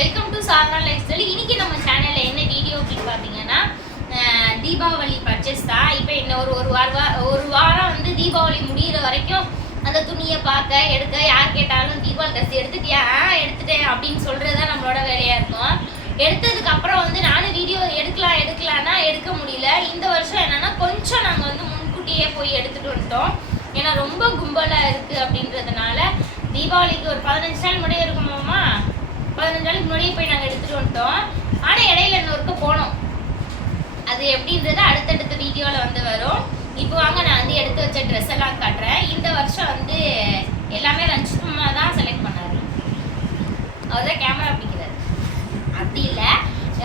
Welcome to சார்னா life style இன்னைக்கு நம்ம சேனல்ல என்ன வீடியோ அப்படின்னு பார்த்தீங்கன்னா தீபாவளி பர்ச்சேஸ் தான். இப்போ என்ன ஒரு ஒரு வாரம் ஒரு வாரம் வந்து தீபாவளி முடியிற வரைக்கும் அந்த துணியை பார்க்க எடுக்க யார் கேட்டாலும் தீபாவளி ட்ரெஸ் எடுத்துட்டியா ஆ, எடுத்துட்டேன் அப்படின்னு சொல்கிறது தான் நம்மளோட வேலையா இருக்கும். எடுத்ததுக்கு அப்புறம் வந்து நானும் வீடியோ எடுக்கலாம் எடுக்கலாம்னா எடுக்க முடியல. இந்த வருஷம் என்னன்னா கொஞ்சம் நாங்கள் வந்து முன்கூட்டியே போய் எடுத்துட்டு வந்துட்டோம். ஏன்னா ரொம்ப கும்பலா இருக்கு அப்படின்றதுனால தீபாவளிக்கு ஒரு பதினஞ்சு நாள் முடிய இருக்குமாமா பதினஞ்சு நாளைக்கு முன்னாடியே போய் நாங்கள் எடுத்துட்டு வந்துட்டோம். ஆனால் இடையில இன்னொருக்கு போனோம். அது எப்படின்றது அடுத்தடுத்த வீடியோவில் வந்து வரும். இப்போ வாங்க நான் வந்து எடுத்து வச்ச ட்ரெஸ் எல்லாம் காட்டுறேன். இந்த வருஷம் வந்து எல்லாமே ரஞ்சிதமா தான் செலக்ட் பண்ணார். அவர் தான் கேமரா பிடிக்கிறார். அப்படி இல்லை.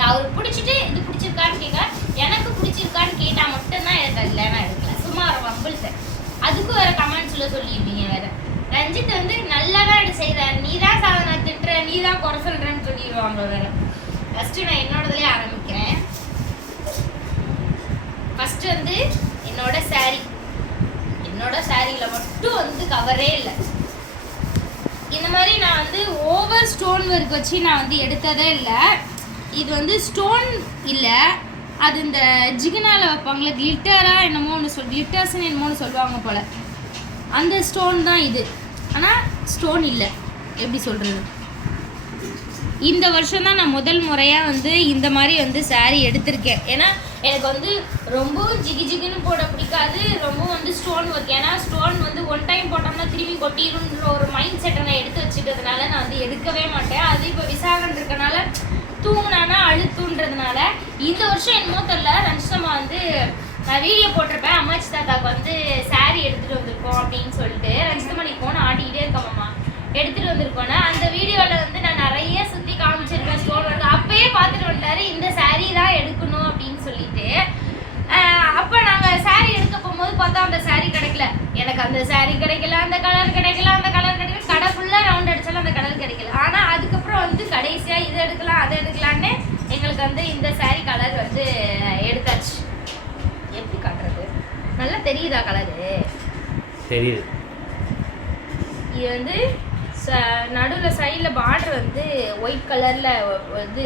அவர் பிடிச்சிட்டு இது பிடிச்சிருக்கான்னு கேட்க எனக்கு பிடிச்சிருக்கான்னு கேட்டால் மட்டும்தான் எனக்கு அதில் நான் எடுக்கல சும்மா ஒரு வம்பிள்ட்ட அதுக்கும் வேறு கமெண்ட்ஸில் சொல்லியிருப்பீங்க வேறு. ரஞ்சித் வந்து நல்லா தான் இது செய்கிறாரு நீ தான் சாதனை திட்டுற நீ தான் குறை சொல்கிறேன்னு சொல்லிடுவாங்க வேற ஃபஸ்ட்டு நான் என்னோடதுலேயே ஆரம்பிக்கிறேன். ஃபர்ஸ்ட் வந்து என்னோட saree. என்னோட சாரியில் மட்டும் வந்து கவரே இல்லை. இந்த மாதிரி நான் வந்து ஓவர் ஸ்டோன் ஒர்க் வச்சு நான் வந்து எடுத்ததே இல்லை. இது வந்து ஸ்டோன் இல்லை. அது இந்த ஜிகினால வைப்பாங்களே கிளிட்டரா என்னமோ ஒன்று சொல் கிளிட்டர்ஸ்னு என்னமோன்னு சொல்லுவாங்க போல. அந்த ஸ்டோன் தான் இது. ஆனால் ஸ்டோன் இல்லை. எப்படி சொல்கிறது இந்த வருஷம் தான் நான் முதல் முறையாக வந்து இந்த மாதிரி வந்து saree எடுத்திருக்கேன். ஏன்னா எனக்கு வந்து ரொம்பவும் ஜிகி ஜிகின்னு போட பிடிக்காது. ரொம்பவும் வந்து ஸ்டோன் ஒர்க் ஏன்னா ஸ்டோன் வந்து ஒன் டைம் போட்டோம்னா திரும்பி கொட்டிடுன்ற ஒரு மைண்ட் செட்டை நான் எடுத்து வச்சுக்கிறதுனால நான் வந்து எடுக்கவே மாட்டேன். அது இப்போ விசாகன் இருக்கனால தூங்கினானா அழுத்துன்றதுனால இந்த வருஷம் என்னமோ தெரில ரஞ்சிதம்மா வந்து நான் வீடியோ போட்டிருப்பேன். அம்மாச்சி தாத்தாக்கு வந்து சாரி எடுத்துகிட்டு வந்திருக்கோம் அப்படின்னு சொல்லிட்டு. ரஞ்சிதம்மா நீ போன ஆட்டிக்கிட்டே எடுத்துகிட்டு எடுத்துட்டு வந்திருக்கோன்னா அந்த வீடியோவில் வந்து நான் நிறைய சுற்றி காமிச்சிருப்பேன் ஸ்டோன் ஒர்க் அப்பயே பார்த்துட்டு வந்துட்டாரு இந்த saree தான் எடுக்கணும் அப்படின்னு சொல்லிட்டு. அப்போ நாங்கள் நாங்க எடுக்க போகும்போது பார்த்தா அந்த saree கிடைக்கல. எனக்கு அந்த saree கிடைக்கல அந்த கலர் கிடைக்கல அந்த கலர் கிடைக்கல. கடை ஃபுல்லாக ரவுண்ட் அடிச்சாலும் அந்த கலர் கிடைக்கல ஆனா அதுக்கப்புறம் வந்து கடைசியா இது எடுக்கலாம் அதை எடுக்கலான்னு எங்களுக்கு வந்து இந்த saree கலர் வந்து எடுத்தாச்சு எப்படி காட்டுறது நல்லா தெரியுதா கலரு தெரியுது. இது வந்து நடுவில் சைடில் பார்டர் வந்து ஒயிட் கலரில் வந்து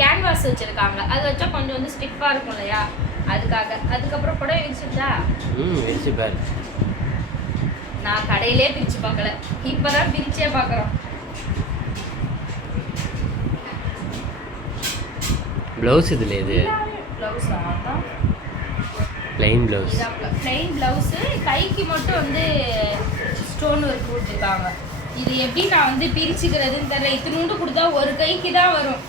கேன்வாஸ் வச்சுருக்காங்க. அது வச்சா கொஞ்சம் வந்து ஸ்டிஃபாக இருக்கும் இல்லையா? அதுக்காக. அதுக்கப்புறம் புடவை விரிச்சுட்டா ம் வெடிச்சு பாரு. நான் கடையிலே பிரித்து பார்க்கல. இப்போ தான் பிரிச்சே பார்க்குறோம். ப்ளவுஸ் இதில் இது ப்ளவுஸா தான் ப்ளைன் ப்ளவுஸ் ப்ளைன் ப்ளவுஸு கைக்கு மட்டும் வந்து ஸ்டோன் ஒர்க் கொடுத்துருக்காங்க. இது எப்படி நான் வந்து பிரிச்சுக்கிறதுன்னு தெரியல. இத்தினூண்டு கொடுத்தா ஒரு கைக்கு தான் வரும்.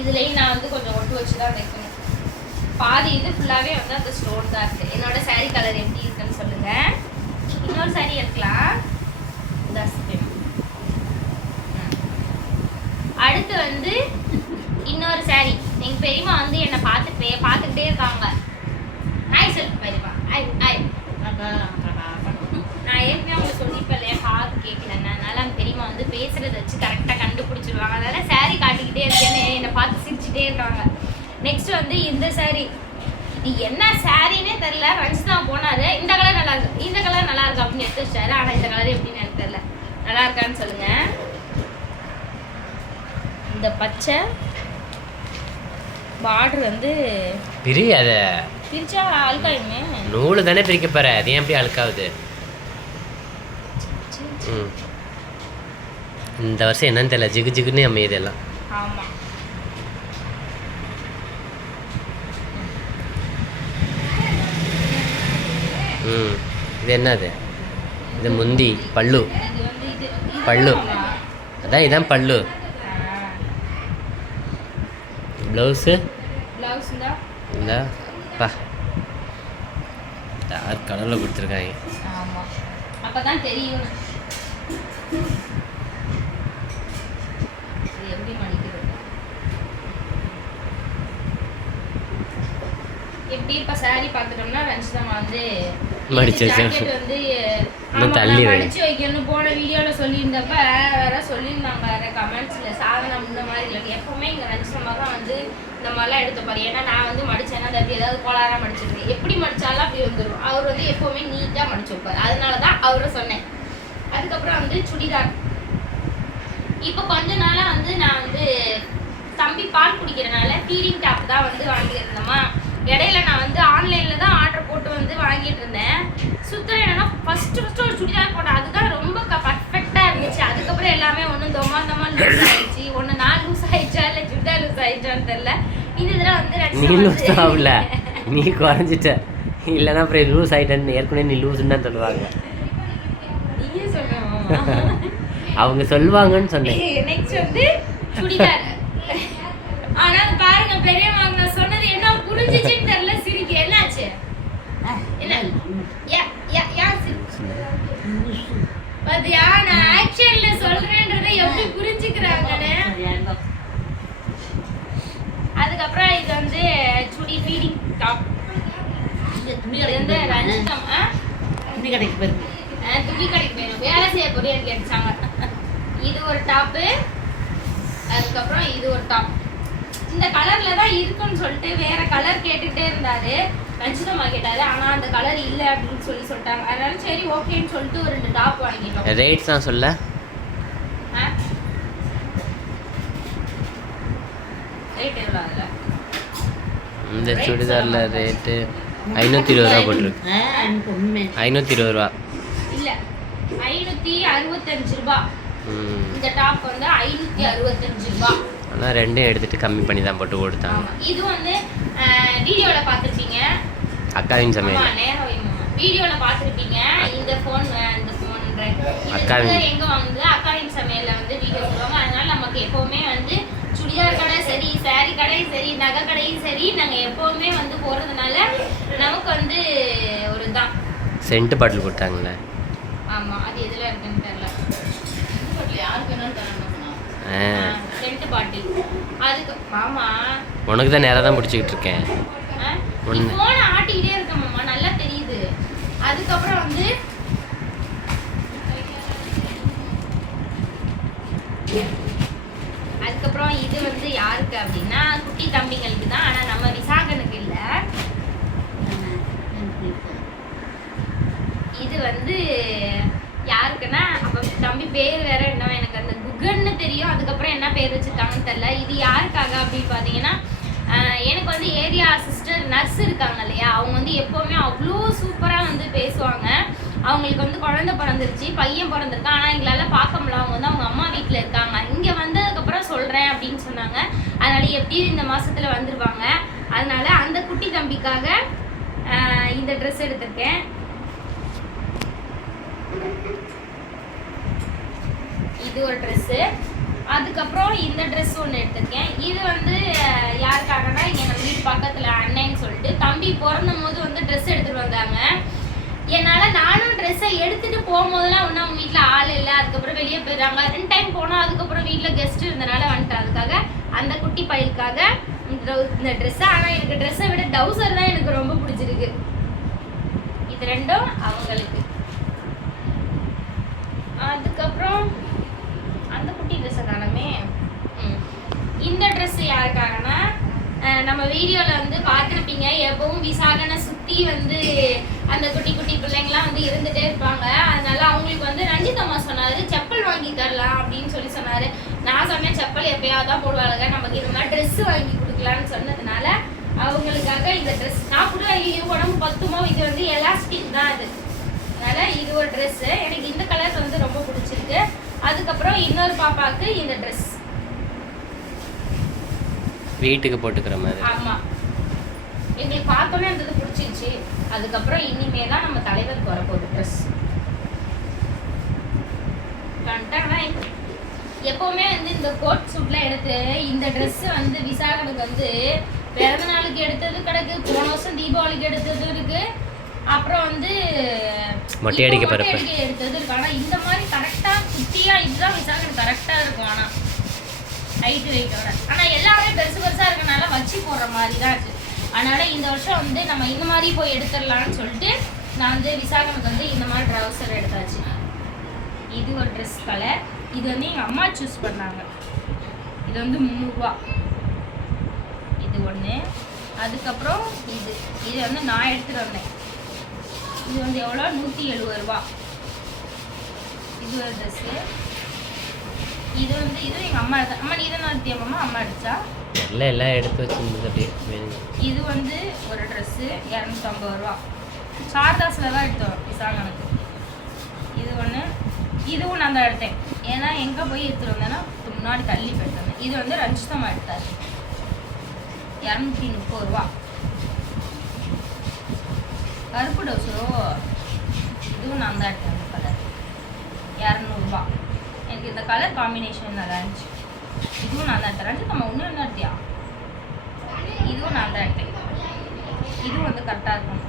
இதுலேயும் நான் வந்து கொஞ்சம் ஒட்டு வச்சு தான் வைக்கணும். பாதி இது ஃபுல்லாகவே வந்து அந்த ஸ்டோன் தான் இருக்குது என்னோட சாரீ கலர் எப்படி இருக்குன்னு சொல்லுங்கள் இன்னொரு சாரீ எடுக்கலாம் அடுத்து வந்து இன்னொரு சாரீ எங்க பெரியம்மா வந்து என்னை பார்த்துட்டு பார்த்துக்கிட்டே இருக்காங்க. ஹாய் சொல்லு பெரியம்மா. ஹாய் ஹாய் நான் ஏற்கனவே அவங்க சொல்லிப்பேன் இல்லையா காது கேட்கலன்னு. அதனால பெரியம்மா வந்து பேசுறத வச்சு கரெக்டாக கண்டுபிடிச்சிருவாங்க. அதனால saree காட்டிக்கிட்டே இருக்கேன்னு என்னை பார்த்து சிரிச்சுட்டே இருக்காங்க. நெக்ஸ்ட் வந்து இந்த saree. இது என்ன சாரின்னே தெரில ரஞ்சிதா போனாரு. இந்த கலர் நல்லா இருக்கு. இந்த கலர் நல்லா இருக்கு அப்படின்னு எடுத்து வச்சாரு. ஆனா இந்த கலர் எப்படின்னு எனக்கு தெரியல. நல்லா இருக்கான்னு சொல்லுங்க. இந்த பச்சை பார்டர் வந்து பிரி அதை பிரிச்சா அழுக்காயுமே நூலு தானே பிரிக்க போற? அது ஏன் எப்படி அழுக்காகுது? ம். இந்த வருஷம் என்னன்னு தெரியல. ஜிகு ஜிகுன்னு அமையுது எல்லாம். ம். இது என்னது? இது முந்தி பல்லு. பல்லு. அதான் இதான் பல்லு. ப்ளவுஸு தான் இந்த. பா. டார்க் கலரில் கொடுத்துருக்காங்க. ஆமா. அப்பதான் தெரியும். எப்படி மடிக்கிறது எப்படி இப்ப saree பார்த்துட்டோம்னா ரஞ்சிதம்மா வந்து மடிச்சு வச்சு. வந்து இன்னும் தள்ளி. மடிச்சு வைக்கணும்னு போன வீடியோல சொல்லியிருந்தப்ப வேற சொல்லியிருந்தாங்க. வேற கமெண்ட்ஸ்ல சாதனை இந்த மாதிரி இல்லை. எப்பவுமே இங்க ரஞ்சிதம்மா தான் வந்து இந்த மாதிரிலாம் எடுத்து பாரு ஏன்னா நான் வந்து மடிச்சேன்னா அது அப்படி ஏதாவது கோளாரா மடிச்சிருக்கேன் எப்படி மடிச்சாலும் அப்படி வந்துடும் அவர் வந்து எப்பவுமே நீட்டா மடிச்சு வைப்பாரு. அதனால தான் அவரை சொன்னேன். அதுக்கப்புறம் வந்து சுடிதார். இப்போ கொஞ்ச நாளா வந்து நான் வந்து தம்பி பால் குடிக்கிறனால ஃபீடிங் டாப் தான் வந்து வாங்கியிருந்தோமா இடையில நான் வந்து ஆன்லைன்ல தான் ஆர்டர் போட்டு வந்து வாங்கிட்டு இருந்தேன். சுத்தம் என்னன்னா ஃபர்ஸ்ட் ஃபர்ஸ்ட் ஒரு சுடிதார் போட்டேன். அதுதான் ரொம்ப பர்ஃபெக்டா இருந்துச்சு. அதுக்கப்புறம் எல்லாமே ஒன்றும் தொமா தொமா லூஸ் ஆயிடுச்சு. ஒன்று நான் லூஸ் ஆயிடுச்சா இல்லை சுடிதார் லூஸ் ஆயிடுச்சான்னு தெரியல. இந்த இதில் வந்து நீ லூஸ் ஆகல. நீ குறைஞ்சிட்ட. இல்லைன்னா அப்புறம் லூஸ் ஆகிட்டேன்னு ஏற்கனவே நீ லூஸ்ன்னு தான் சொல்லுவாங்க. அவங்க சொல்லுவாங்கன்னு சொன்னேன். நெக்ஸ்ட் வந்து சுடிதார். ஆனா பாருங்க நான் சொன்னது என்ன புரிஞ்சிச்சுன்னு தெரியல என்ன? யா யா யா பாத்தியா நான் ஆக்ஷன்ல சொல்றேன்றதை எப்படி புரிஞ்சுக்கிறாங்கன்னு? அதுக்கப்புறம் இது வந்து சுடி ஃபீடிங் டாப் இது வந்து ரஞ்சிதம்? துணி கடைக்கு போயிருக்கு துணி கடைக்கு வேலை செய்ய கேட்டாங்க இது ஒரு டாப்பு அதுக்கப்புறம் இது ஒரு டாப் இந்த கலர்ல தான் இருக்குன்னு சொல்லிட்டு வேற கலர் கேட்டுட்டே இருந்தாரு. ரஞ்சிதம்மா கேட்டாரு ஆனா அந்த கலர் இல்ல அப்படின்னு சொல்லி சொல்லிட்டாங்க. அதனால சரி ஓகேன்னு சொல்லிட்டு ஒரு ரெண்டு டாப் வாங்கிட்டோம். ரேட்ஸ் தான் சொல்ல. இந்த சுடிதாரில் ரேட்டு ஐநூற்றி இருபது ரூபா போட்டிருக்கு. ஐநூற்றி இருபது ரூபா. இல்ல ஐநூத்தி அறுபத்தஞ்சு ரூபாய் ம். இந்த டாப் வந்து ஐநூத்தி அறுபத்தஞ்சு ரூபாய் ஆனால் ரெண்டும் எடுத்துட்டு கம்மி பண்ணி தான் போட்டு கொடுத்தாங்க. இது வந்து வீடியோல பார்த்துருப்பீங்க. அக்காவின் ஆமா சமையல் வீடியோல பார்த்துருப்பீங்க. இந்த ஃபோன் இந்த ஃபோன்ற அக்காவின். எங்க வாங்குது அக்காவின் சமையல்ல வந்து வீடியோ போடுவாங்க. அதனால நமக்கு எப்பவுமே வந்து சுடிதார் கடை சரி saree கடை சரி நகை கடையும் சரி நாங்க எப்பவுமே வந்து போறதுனால நமக்கு வந்து ஒரு தான் சென்ட் பாட்டில் கொடுத்தாங்களே ஆமா அது எதுல இருக்குன்னு தெரியல. யாருக்கு என்னன்னு தெரியல சென்ட் பாட்டில். அதுக்கு மாமா. உனக்கு தான் நேராக தான் பிடிச்சிக்கிட்டு இருக்கேன். ஒண்ணு. போன ஆட்டிக்கிட்டே இருக்க மாமா நல்லா தெரியுது. அதுக்கப்புறம் வந்து அதுக்கப்புறம் இது வந்து யாருக்கு அப்படின்னா குட்டி தம்பிங்களுக்கு தான். ஆனா நம்ம விசாகனுக்கு இல்ல. இது வந்து யாருக்குன்னா அப்ப தம்பி பேர் வேற என்ன எனக்கு அந்த குகன்னு தெரியும். அதுக்கப்புறம் என்ன பேர் வச்சிருக்காங்கன்னு தெரியல. இது யாருக்காக அப்படின்னு பாத்தீங்கன்னா எனக்கு வந்து ஏரியா சிஸ்டர் நர்ஸ் இருக்காங்க இல்லையா? அவங்க வந்து எப்போவுமே அவ்வளோ சூப்பராக வந்து பேசுவாங்க. அவங்களுக்கு வந்து குழந்தை பிறந்துருச்சு பையன் பிறந்திருக்கான். ஆனால் எங்களால் பார்க்க முடியல. அவங்க வந்து அவங்க அம்மா வீட்டில் இருக்காங்க. இங்கே வந்ததுக்கப்புறம் சொல்கிறேன் அப்படின்னு சொன்னாங்க. அதனால் எப்படியும் இந்த மாதத்தில் வந்துருவாங்க. அதனால் அந்த குட்டி தம்பிக்காக இந்த ட்ரெஸ் எடுத்திருக்கேன். இது ஒரு ட்ரெஸ்ஸு அதுக்கப்புறம் இந்த ட்ரெஸ் ஒன்று எடுத்திருக்கேன். இது வந்து அஹ், யாருக்காகனா இங்கே நம்ம வீட்டு பக்கத்தில் அண்ணன்னு சொல்லிட்டு தம்பி பிறந்த போது வந்து ட்ரெஸ் எடுத்துட்டு வந்தாங்க. என்னால் நானும் ட்ரெஸ்ஸை எடுத்துட்டு போகும்போதெல்லாம் ஒன்றும் அவங்க வீட்டில் ஆள் இல்லை. அதுக்கப்புறம் வெளியே போயிடுறாங்க. ரெண்டு டைம் போனோம் அதுக்கப்புறம் வீட்டில் கெஸ்ட் இருந்தனால வந்துட்டேன். அதுக்காக அந்த குட்டி பையலுக்காக இந்த இந்த ட்ரெஸ்ஸை ஆனால் எனக்கு ட்ரெஸ்ஸை விட டவுசர் தான் எனக்கு ரொம்ப பிடிச்சிருக்கு. இது ரெண்டும் அவங்களுக்கு. அதுக்கப்புறம் அந்த குட்டி ட்ரெஸ்ஸை தானமே ம். இந்த ட்ரெஸ் யாருக்காகனா அஹ், நம்ம வீடியோவில் வந்து பார்த்துருப்பீங்க எப்பவும் விசாகனை சுற்றி வந்து அந்த குட்டி குட்டி பிள்ளைங்களாம் வந்து இருந்துகிட்டே இருப்பாங்க. அதனால அவங்களுக்கு வந்து ரஞ்சித் அம்மா சொன்னாரு செப்பல் வாங்கி தரலாம் அப்படின்னு சொல்லி சொன்னாரு. நான் சொன்னேன் செப்பல் எப்பயாவது தான் போடுவாளுங்க. நமக்கு இது மாதிரி ட்ரெஸ் வாங்கி கொடுக்கலான்னு சொன்னதுனால அவங்களுக்காக இந்த ட்ரெஸ் நான் கூட ஐயோ உடம்பு பத்துமோ இது வந்து எலாஸ்டிக் தான் அது. அதனால இது ஒரு ட்ரெஸ்ஸு எனக்கு இந்த கலர் வந்து ரொம்ப பிடிச்சிருக்கு. அதுக்கப்புறம் இன்னொரு பாப்பாவுக்கு இந்த ட்ரெஸ் வீட்டுக்கு போட்டுக்கிற மாதிரி. ஆமா. எங்களுக்கு பார்த்தோன்னே அந்த இது பிடிச்சிருச்சு. அதுக்கப்புறம் இனிமே தான் நம்ம தலைவருக்கு வரப்போகுது ட்ரெஸ் எப்பவுமே வந்து இந்த கோட் சூட்ல எடுத்து இந்த Dress வந்து விசாகனுக்கு வந்து பிறந்த நாளுக்கு எடுத்தது கிடக்கு போன வருஷம் தீபாவளிக்கு எடுத்தது இருக்கு. அப்புறம் வந்து மொட்டை அடிக்க எடுத்தது இருக்கு. ஆனா இந்த மாதிரி கரெக்டா குட்டியா இதுதான் விசாகனுக்கு கரெக்டா இருக்கும். ஆனா ஹைட் வெயிட்டோட ஆனால் எல்லாமே பெருசு பெருசாக இருக்கனால வச்சு போடுற மாதிரி தான் இருக்கு. அதனால இந்த வருஷம் வந்து நம்ம இந்த மாதிரி போய் எடுத்துடலாம்னு சொல்லிட்டு நான் வந்து விசாகனுக்கு வந்து இந்த மாதிரி ட்ரௌசர் எடுத்தாச்சு. இது ஒரு ட்ரெஸ் கலர் இது வந்து எங்கள் அம்மா சூஸ் பண்ணாங்க. இது வந்து முந்நூறுரூவா இது ஒன்று அதுக்கப்புறம் இது. இது வந்து நான் எடுத்துகிட்டு வந்தேன். இது வந்து எவ்வளோ? நூற்றி எழுபது ரூபா. இது ஒரு ட்ரெஸ்ஸு இது வந்து இது எங்க அம்மா எடுத்த அம்மா நீ தானே எடுத்தியா அம்மா அம்மா எடுத்தா? எல்லாம் எல்லாம் எடுத்து வச்சிருந்தது அப்படியே இது வந்து ஒரு ட்ரெஸ்ஸு இரநூத்தம்பது ரூபா. சார்தாஸில் தான் எடுத்தோம் விசாகனுக்கு. இது ஒன்று இதுவும் நான் தான் எடுத்தேன். ஏன்னா எங்கே போய் எடுத்துட்டு வந்தேன்னா முன்னாடி தள்ளி போயிட்டு இது வந்து ரஞ்சிதமா எடுத்தாரு. இரநூத்தி முப்பது ரூபா. கருப்பு டோசரோ இதுவும் நான் தான் எடுத்தேன் கலர். இரநூறுபா எனக்கு இந்த கலர் காம்பினேஷன் நல்லா இருந்துச்சு. இதுவும் நான் தான் எடுத்தேன். நம்ம ஒன்று என்ன எடுத்தியா? இதுவும் நான் தான் எடுத்தேன். இதுவும் வந்து கரெக்டாக இருக்கும்.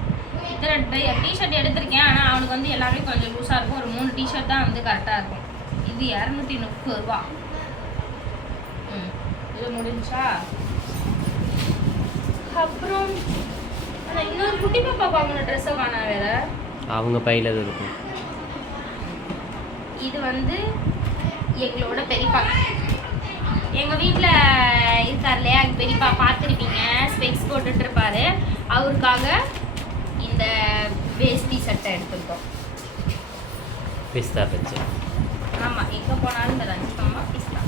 இத்தனை டிஷர்ட் எடுத்திருக்கேன். ஆனால் அவனுக்கு வந்து எல்லாமே கொஞ்சம் லூஸாக இருக்கும். ஒரு மூணு டிஷர்ட் தான் வந்து கரெக்டாக இருக்கும். இது இரநூத்தி முப்பது ரூபா. ம். இது முடிஞ்சா? அப்புறம் ஆனால் இன்னொரு குட்டி பாப்பா வாங்கின ட்ரெஸ்ஸை காணா வேற? அவங்க பையில இருக்கும். இது வந்து எங்களோட பெரியப்பா. எங்கள் வீட்டில் இருக்கார் இல்லையா? எங்கள் பெரியப்பா பார்த்துருப்பீங்க ஸ்பெக்ஸ் போட்டுட்டு இருப்பாரு அவருக்காக இந்த வேஷ்டி சட்டை எடுத்திருக்கோம். பிஸ்தா பச்சை. ஆமாம் எங்கே போனாலும் இந்த ரஞ்சிதமாக பிஸ்தா.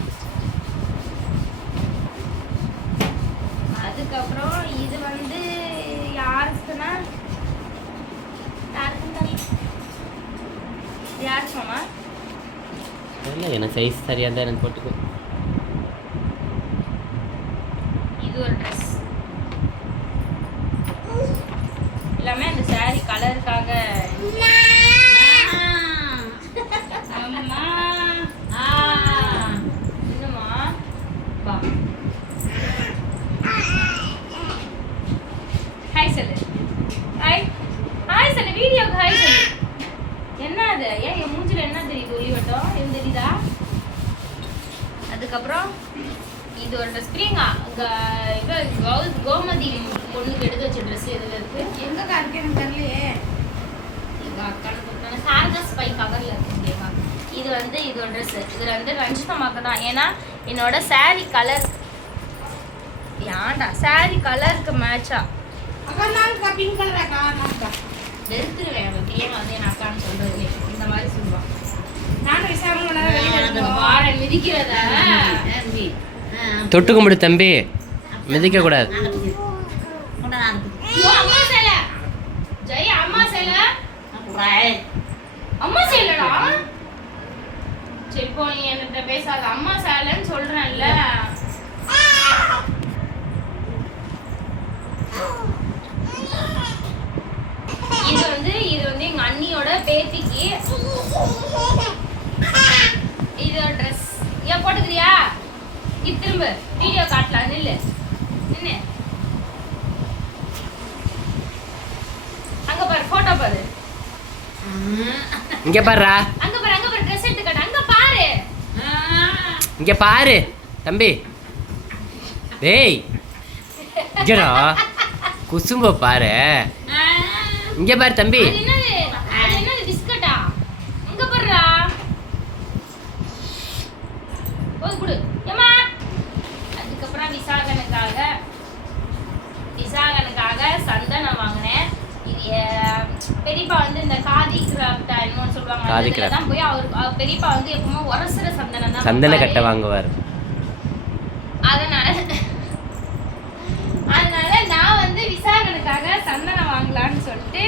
அதுக்கப்புறம் இது வந்து யாருக்குன்னா யாருக்குன்னு யார் எனக்கு சைஸ் சரியாக தான் எனக்கு போட்டுக்கோ இது ஒரு ட்ரெஸ் எல்லாமே அந்த saree கலருக்காக அம்மா ஆ இன்னுமா வா ஹாய் சொல்லு ஹாய் ஹாய் சொல்லு வீடியோக்கு ஹாய் சொல்லு என்ன அது ஏன் என் மூஞ்சில என்ன தெரியுது ஒளி வட்டம் எது தெரியுதா அதுக்கப்புறம் இது ஒரு ட்ரெஸ் பிரியங்கா இவ கௌ- கோமதி பொண்ணுக்கு எடுத்து வச்ச ட்ரெஸ் எதுல இருக்கு எங்க காருக்கு எனக்கு தெரியலையே எங்க அக்கானுக்கு கொடுத்தாங்க. சாரதா ஸ்பை கவர்ல இருக்கு பிரியங்கா இது வந்து இது ஒரு ட்ரெஸ் இதுல வந்து ரஞ்சிதமாக்கு தான். ஏன்னா என்னோட saree கலர் ஏன்டா saree கலருக்கு மேட்சா அக்கா நான்க்கா பிங்க் கலர் அக்கா நான்க்கா வெறுத்துருவேன் அவன் பிரியங்கா வந்து என் அக்கான்னு சொல்றதுலே இந்த மாதிரி சொல்லுவான் நானும் விசாரணை பண்ண வெளியில இருக்கோம். வாரன் மிதிக்கிறத? தம்பி. ஆ, தொட்டு கும்பிடு தம்பி. மிதிக்க கூடாது. அம்மா சேலை ஜெய் அம்மா சேலை நான் போறேன். அம்மா சேலடா சரி இப்போ நீ என்கிட்ட பேசாத. அம்மா சேலைன்னு சொல்றேன்ல. இது வந்து இது வந்து எங்க அண்ணியோட பேத்திக்கு. இது ட்ரெஸ் ஏன் போட்டுக்கிறியா? இது திரும்ப. வீடியோ காட்டலாம். நில்லு. நின்னு அங்க பாரு போட்டோ பாரு. இங்கே பாருடா அங்க பாரு அங்க பாரு ட்ரெஸ் எடுத்து காட்டு அங்க பாரு இங்கே பாரு தம்பி. டேய் இங்கடா குசும்ப பாரு. இங்கே பாரு தம்பி. அது விசாகனுக்காக விசாகனுக்காக சந்தனம் வாங்கினேன். இது பெரியப்பா வந்து இந்த காதி கிராஃப்டா என்னன்னு சொல்லுவாங்க. காதி போய் அவர் பெரியப்பா வந்து எப்பவுமே உரசுற சந்தனம் தான் சந்தன. கட்டை வாங்குவார். அதனால அதனால நான் வந்து விசாகனுக்காக சந்தனம் வாங்கலாம்னு சொல்லிட்டு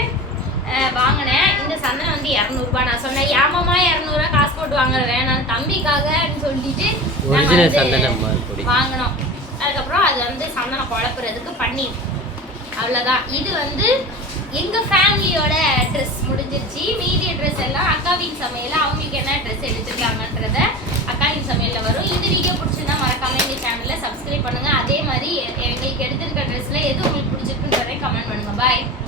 வாங்கினேன். இந்த சந்தனம் வந்து இரநூறுபா. நான் சொன்னேன் ஏமாமா இரநூறுவா காசு போட்டு வாங்குறேன் நான் தம்பிக்காகன்னு சொல்லிட்டு வாங்கினோம். அதுக்கப்புறம் அது வந்து சந்தனம் குழப்புறதுக்கு பன்னீர் அவ்வளோதான் இது வந்து எங்க ஃபேமிலியோட ட்ரெஸ் முடிஞ்சிருச்சு. மீதி ட்ரெஸ் எல்லாம் அக்காவின் சமையல் அவங்களுக்கு என்ன ட்ரெஸ் எடுத்துருக்காங்கன்றத அக்காவின் சமையல்ல வரும். இந்த வீடியோ பிடிச்சிருந்தா மறக்காம எங்க சேனல்ல சப்ஸ்கிரைப் பண்ணுங்க. அதே மாதிரி எங்களுக்கு எடுத்திருக்க ட்ரெஸ்ல எது உங்களுக்கு பிடிச்சிருக்குன்றதை கமெண்ட் பண்ணுங்க. பாய்